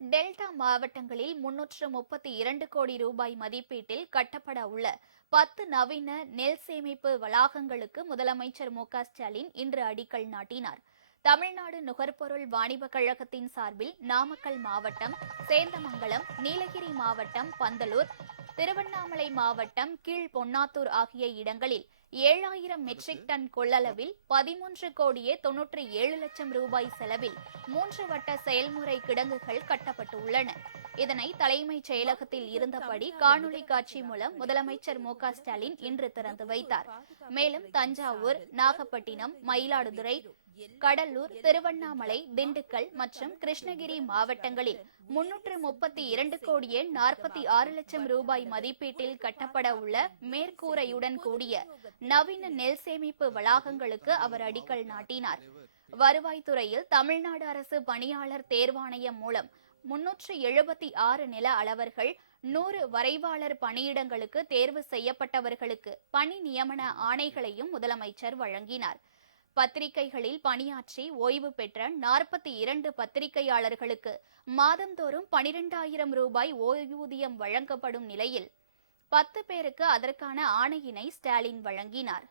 Delta மாவட்டங்களில் 332 கோடி ரூபாய் மதிப்பீட்டில் கட்டப்பட உள்ள 10 நவீன நெல் சேமிப்பு வளாகங்களுக்கு முதலமைச்சர் மு.க.ஸ்டாலின் இன்று அடிக்கல் நாட்டினார். தமிழ்நாடு நுகர்பொருள் வாணிபக் கழகத்தின் சார்பில் நாமக்கல் மாவட்டம் சேந்தமங்கலம், நீலகிரி மாவட்டம் பந்தலூர், திருவண்ணாமலை மாவட்டம் கீழ்பொன்னாத்தூர் ஆகிய இடங்களில் 7000 மெட்ரிக் டன் கொள்ளளவில் 13 கோடியே 97 லட்சம் ரூபாய் செலவில் 3 வட்ட செயல்முறை கிடங்குகள் கட்டப்பட்டுள்ளன. இதனை தலைமைச் செயலகத்தில் இருந்தபடி காணொலி காட்சி மூலம் முதலமைச்சர் மு.க.ஸ்டாலின் இன்று திறந்து வைத்தார். மேலும் தஞ்சாவூர், நாகப்பட்டினம், மயிலாடுதுறை, கடலூர், திருவண்ணாமலை, திண்டுக்கல் மற்றும் கிருஷ்ணகிரி மாவட்டங்களில் 332 கோடியே 46 லட்சம் ரூபாய் மதிப்பீட்டில் கட்டப்பட உள்ள மேற்கூரையுடன் கூடிய நவீன நெல் சேமிப்பு வளாகங்களுக்கு அவர் அடிக்கல் நாட்டினார். வருவாய்த்துறையில் தமிழ்நாடு அரசு பணியாளர் தேர்வாணையம் மூலம் 376 நில அளவர்கள், 100 வரைவாளர் பணியிடங்களுக்கு தேர்வு செய்யப்பட்டவர்களுக்கு பணி நியமன ஆணைகளையும் முதலமைச்சர் வழங்கினார். பத்திரிகைகளில் பணியாற்றி ஓய்வு பெற்ற 42 பத்திரிகையாளர்களுக்கு மாதந்தோறும் 12,000 ரூபாய் ஓய்வூதியம் வழங்கப்படும் நிலையில் 10 பேருக்கு அதற்கான ஆணையினை ஸ்டாலின் வழங்கினார்.